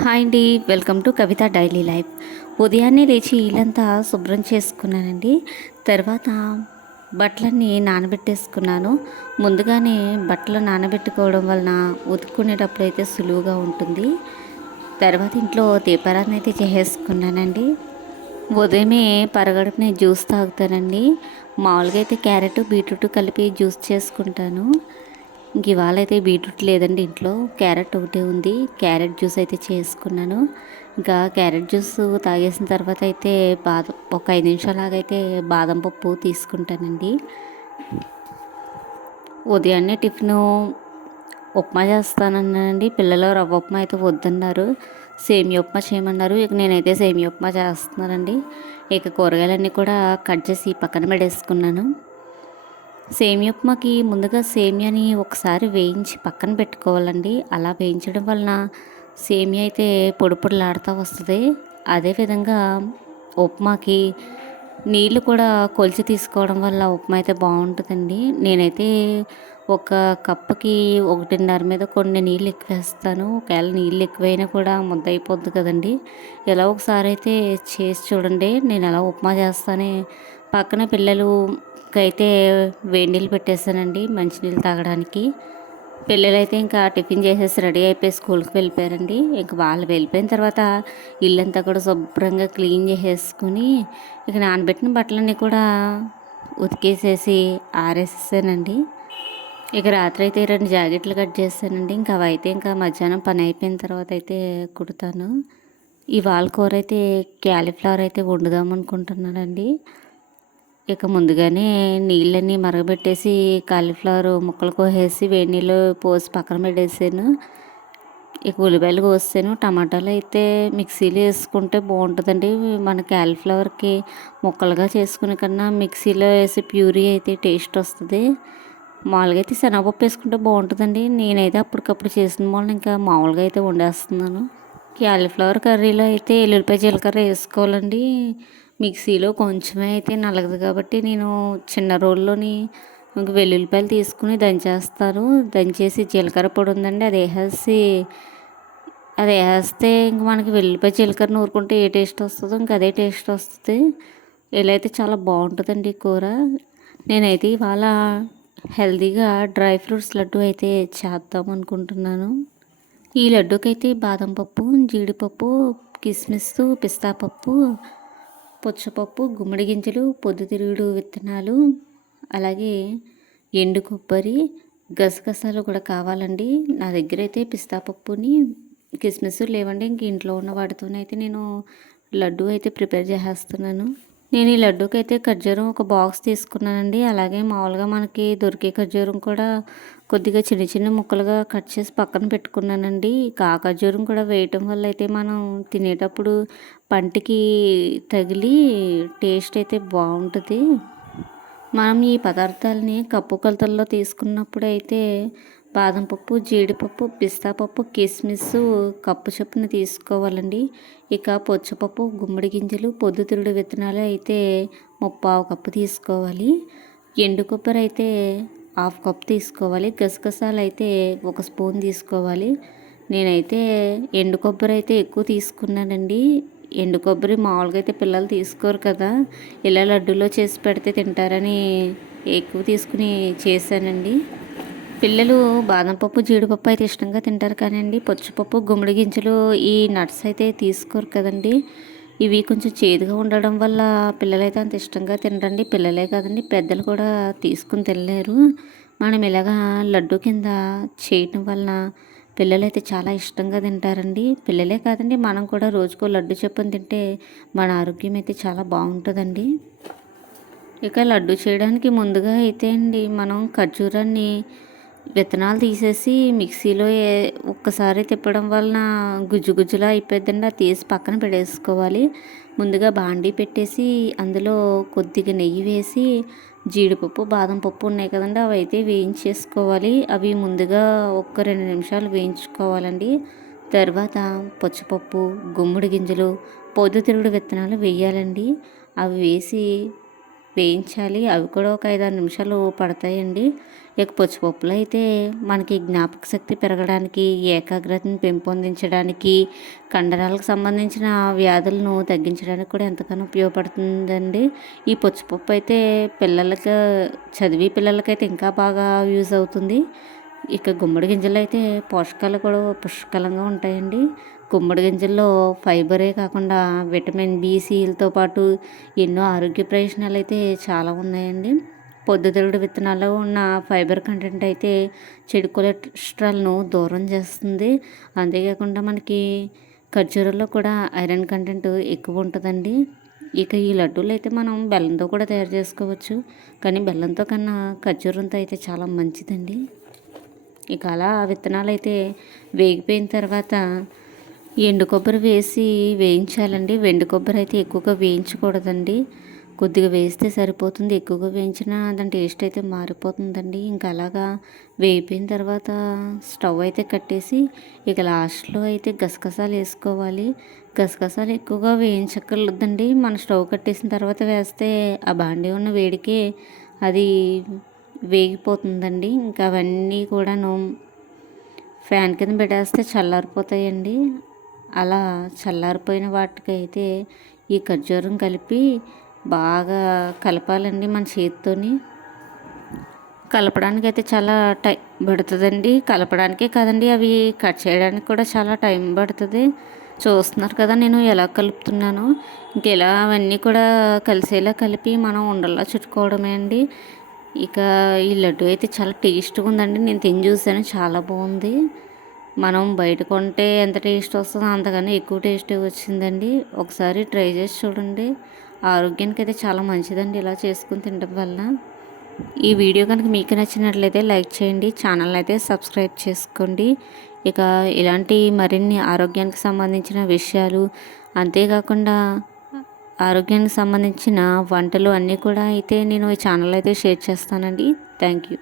Hi అండి welcome to Kavitha daily life. ఉదయాన్నే లేచి ఇల్లంతా శుభ్రం చేసుకున్నానండి. తర్వాత బట్టలన్నీ నానబెట్టేసుకున్నాను. ముందుగానే బట్టలు నానబెట్టుకోవడం వలన ఉతుక్కునేటప్పుడు అయితే సులువుగా ఉంటుంది. తర్వాత ఇంట్లో దీపారాధన అయితే చేసేసుకున్నానండి. ఉదయమే పరగడుపునే జ్యూస్ తాగుతానండి. మామూలుగా అయితే క్యారెట్ బీట్రూట్ కలిపి జ్యూస్ చేసుకుంటాను. ఇంక ఇవాళ అయితే బీట్రూట్ లేదండి ఇంట్లో. క్యారెట్ ఒకటే ఉంది. క్యారెట్ జ్యూస్ అయితే చేసుకున్నాను. ఇంకా క్యారెట్ జ్యూస్ తాగేసిన తర్వాత అయితే బాదం ఒక ఐదు నిమిషాలాగైతే బాదం పప్పు తీసుకుంటానండి. ఉదయాన్నే టిఫిన్ ఉప్మా చేస్తానన్నానండి. పిల్లలు రవ్వ ఉప్మా అయితే వద్దన్నారు. సేమియా ఉప్మా చేయమన్నారు. ఇక నేనైతే సేమియా ఉప్మా చేస్తున్నానండి. ఇక కూరగాయలన్నీ కూడా కట్ చేసి పక్కన పెడేసుకున్నాను సేమియా ఉప్మాకి ముందుగా సేమియాని ఒకసారి వేయించి పక్కన పెట్టుకోవాలండి. అలా వేయించడం వలన సేమియా అయితే పొడి పొడిలాడుతూ వస్తుంది అదేవిధంగా ఉప్మాకి నీళ్ళు కూడా కొలిచి తీసుకోవడం వల్ల ఉప్మా అయితే బాగుంటుందండి. నేనైతే ఒక కప్పుకి ఒకటిన్నర మీద కొన్ని నీళ్ళు ఎక్కువేస్తాను. ఒకవేళ నీళ్ళు ఎక్కువైనా కూడా ముద్ద అయిపోద్ది కదండి. ఎలా ఒకసారి అయితే చేసి చూడండి. నేను ఎలా ఉప్మా చేస్తానే. పక్కన పిల్లలకైతే అయితే వేడి నీళ్ళు పెట్టేస్తానండి మంచినీళ్ళు తాగడానికి. పిల్లలైతే ఇంకా టిఫిన్ చేసేసి రెడీ అయిపోయి స్కూల్కి వెళ్ళిపోయారండి. ఇంక వాళ్ళు వెళ్ళిపోయిన తర్వాత ఇల్లంతా కూడా శుభ్రంగా క్లీన్ చేసేసుకుని ఇక నానబెట్టిన బట్టలన్నీ కూడా ఉతికేసేసి ఆరేసేసానండి. ఇక రాత్రి అయితే రెండు జాకెట్లు కట్ చేస్తానండి. ఇంకా అవి అయితే ఇంకా మధ్యాహ్నం పని అయిపోయిన తర్వాత అయితే కుడతాను. ఈ వాల్ కూర అయితే క్యాలీఫ్లవర్ అయితే వండుదాం అనుకుంటున్నానండి ఇక ముందుగానే నీళ్ళని మరగబెట్టేసి కాలీఫ్లవర్ ముక్కలు కోసేసి వేడి నీళ్ళు పోసి పక్కన పెట్టేసాను. ఇక ఉల్లిపాయలు కోసాను టమాటాలు అయితే మిక్సీలో వేసుకుంటే బాగుంటుందండి. మన కాలీఫ్లవర్కి ముక్కలుగా చేసుకునే కన్నా మిక్సీలో వేసి ప్యూరీ అయితే టేస్ట్ వస్తుంది. మామూలుగా అయితే శనగపప్పు వేసుకుంటే బాగుంటుందండి. నేనైతే అప్పటికప్పుడు చేసిన వాళ్ళని ఇంకా మామూలుగా అయితే వండేస్తున్నాను. క్యాలీఫ్లవర్ కర్రీలో అయితే ఎల్లుల్లిపాయ జీలకర్ర వేసుకోవాలండి. మిక్సీలో కొంచెమే అయితే నలగదు కాబట్టి నేను చిన్న రోల్లోని ఇంక వెల్లుల్లిపాయలు తీసుకుని దంచేస్తారు. దంచేసి జీలకర్ర పొడి ఉందండి అది వేసేసి అది వేస్తే ఇంక మనకి వెల్లుల్లిపాయ జీలకర్ర నూరుకుంటే ఏ టేస్ట్ వస్తుందో ఇంక అదే టేస్ట్ వస్తుంది. ఇలా అయితే చాలా బాగుంటుందండి కూర. నేనైతే ఇవాళ హెల్తీగా డ్రై ఫ్రూట్స్ లడ్డు అయితే చేద్దాం అనుకుంటున్నాను. ఈ లడ్డూకైతే బాదం పప్పు జీడిపప్పు కిస్మిస్ పిస్తా పప్పు పుచ్చపప్పు గుమ్మడి గింజలు పొద్దుతిరుగుడు విత్తనాలు అలాగే ఎండు కొబ్బరి గసగసాలు కూడా కావాలండి. నా దగ్గర అయితే పిస్తా పప్పుని కిస్మిస్ లేవండి. ఇంక ఇంట్లో ఉన్న వాటితోనైతే నేను లడ్డు అయితే ప్రిపేర్ చేసేస్తున్నాను. నేను ఈ లడ్డూకి అయితే ఖర్జూరం ఒక బాక్స్ తీసుకున్నానండి. అలాగే మామూలుగా మనకి దొరికే ఖర్జూరం కూడా కొద్దిగా చిన్న చిన్న ముక్కలుగా కట్ చేసి పక్కన పెట్టుకున్నానండి. ఆ ఖర్జూరం కూడా వేయటం వల్ల అయితే మనం తినేటప్పుడు పంటికి తగిలి టేస్ట్ అయితే బాగుంటుంది. మనం ఈ పదార్థాలని కప్పు కొలతల్లో తీసుకున్నప్పుడు అయితే బాదం పప్పు జీడిపప్పు పిస్తా పప్పు కిస్మిస్ కప్పు చొప్పున తీసుకోవాలండి. ఇక పొచ్చపప్పు గుమ్మడి గింజలు పొద్దుతిరుడు విత్తనాలు అయితే ముప్పావు కప్పు తీసుకోవాలి. ఎండు కొబ్బరి అయితే హాఫ్ కప్ తీసుకోవాలి. గసగసాలు అయితే ఒక స్పూన్ తీసుకోవాలి. నేనైతే ఎండు కొబ్బరి అయితే ఎక్కువ తీసుకున్నానండి. ఎండు కొబ్బరి మామూలుగా అయితే పిల్లలు తీసుకోరు కదా. ఇలా లడ్డూలో చేసి పెడితే తింటారని ఎక్కువ తీసుకుని చేశానండి. పిల్లలు బాదం పప్పు జీడిపప్పు అయితే ఇష్టంగా తింటారు కానండి. పచ్చిపప్పు గుమ్మడి గింజలు ఈ నట్స్ అయితే తీసుకోరు కదండి. ఇవి కొంచెం చేదుగా ఉండడం వల్ల పిల్లలైతే అంత ఇష్టంగా తినరండి. పిల్లలే కాదండి పెద్దలు కూడా తీసుకుని తినలేరు. మనం ఇలాగా లడ్డు కింద చేయటం వలన పిల్లలైతే చాలా ఇష్టంగా తింటారండి. పిల్లలే కాదండి మనం కూడా రోజుకో లడ్డు చెప్పని తింటే మన ఆరోగ్యం అయితే చాలా బాగుంటుందండి. ఇక లడ్డు చేయడానికి ముందుగా అయితే అండి మనం ఖర్జూరాన్ని విత్తనాలు తీసేసి మిక్సీలో ఒక్కసారి తిప్పడం వలన గుజ్జు గుజ్జులా అయిపోద్దండి అది తీసి పక్కన పెట్టేసుకోవాలి. ముందుగా బాండీ పెట్టేసి అందులో కొద్దిగా నెయ్యి వేసి జీడిపప్పు బాదం పప్పు ఉన్నాయి కదండి అవి అయితే వేయించేసుకోవాలి. అవి ముందుగా ఒక్క రెండు నిమిషాలు వేయించుకోవాలండి. తర్వాత పచ్చిపప్పు గుమ్మడి గింజలు పొద్దుతిరుగుడు విత్తనాలు వేయాలండి. అవి వేసి వేయించాలి. అవి కూడా ఒక ఐదారు నిమిషాలు పడతాయండి. ఇక పచ్చిపప్పులు అయితే మనకి జ్ఞాపక శక్తి పెరగడానికి ఏకాగ్రతను పెంపొందించడానికి కండరాలకు సంబంధించిన వ్యాధులను తగ్గించడానికి కూడా ఎంతగానో ఉపయోగపడుతుందండి. ఈ పచ్చిపప్పు అయితే పిల్లలకి చదివి పిల్లలకైతే ఇంకా బాగా యూజ్ అవుతుంది. ఇక గుమ్మడి గింజలు అయితే పోషకాలు కూడా పుష్కలంగా ఉంటాయండి. గుమ్మడి గింజల్లో ఫైబరే కాకుండా విటమిన్ బి పాటు ఎన్నో ఆరోగ్య ప్రయోజనాలు అయితే చాలా ఉన్నాయండి. పొద్దుతిరుగుడు విత్తనాల్లో ఉన్న ఫైబర్ కంటెంట్ అయితే చెడు కొలెస్ట్రాల్ను దూరం చేస్తుంది. అంతేకాకుండా మనకి ఖర్జూరంలో కూడా ఐరన్ కంటెంట్ ఎక్కువ ఉంటుందండి. ఇక ఈ లడ్డూలు అయితే మనం బెల్లంతో కూడా తయారు చేసుకోవచ్చు. కానీ బెల్లంతో కన్నా ఖర్జూరంతో అయితే చాలా మంచిదండి. ఇక అలా విత్తనాలు అయితే వేగిపోయిన తర్వాత ఎండు కొబ్బరి వేసి వేయించాలండి. వెండి కొబ్బరి అయితే ఎక్కువగా వేయించకూడదండి. కొద్దిగా వేస్తే సరిపోతుంది. ఎక్కువగా వేయించినా దాని టేస్ట్ అయితే మారిపోతుందండి. ఇంకా అలాగా వేయిపోయిన తర్వాత స్టవ్ అయితే కట్టేసి ఇక లాస్ట్లో అయితే గసగసాలు వేసుకోవాలి. గసగసాలు ఎక్కువగా వేయించక్కర్లేదండి మన స్టవ్ కట్టేసిన తర్వాత వేస్తే ఆ బాండీ ఉన్న వేడికి అది వేగిపోతుందండి. ఇంకా అవన్నీ కూడాను ఫ్యాన్ కింద పెట్టేస్తే చల్లారిపోతాయండి. అలా చల్లారిపోయిన వాటికి అయితే ఈ ఖర్జూరం కలిపి బాగా కలపాలండి మన చేతితోని. కలపడానికి అయితే చాలా టైం పడుతుందండి. కలపడానికే కాదండి అవి కట్ చేయడానికి కూడా చాలా టైం పడుతుంది. చూస్తున్నారు కదా నేను ఎలా కలుపుతున్నాను. ఇంకెలా అవన్నీ కూడా కలిసేలా కలిపి మనం ఉండల్లో చుట్టుకోవడమే అండి. ఇక ఈ లడ్డు అయితే చాలా టేస్ట్గా ఉందండి. నేను తిని చూసాను చాలా బాగుంది. మనం బయట కొంటే ఎంత టేస్ట్ వస్తుందో అంతకన్నా ఎక్కువ టేస్ట్ వచ్చిందండి. ఒకసారి ట్రై చేసి చూడండి. ఆరోగ్యానికి అయితే చాలా మంచిదండి ఇలా చేసుకుని తినడం వల్ల ఈ వీడియో కనుక మీకు నచ్చినట్లయితే లైక్ చేయండి ఛానల్ అయితే సబ్స్క్రైబ్ చేసుకోండి. ఇక ఇలాంటి మరిన్ని ఆరోగ్యానికి సంబంధించిన విషయాలు అంతేకాకుండా ఆరోగ్యానికి సంబంధించిన వంటలు అన్నీ కూడా అయితే నేను ఈ ఛానల్ అయితే షేర్ చేస్తానండి. Thank you.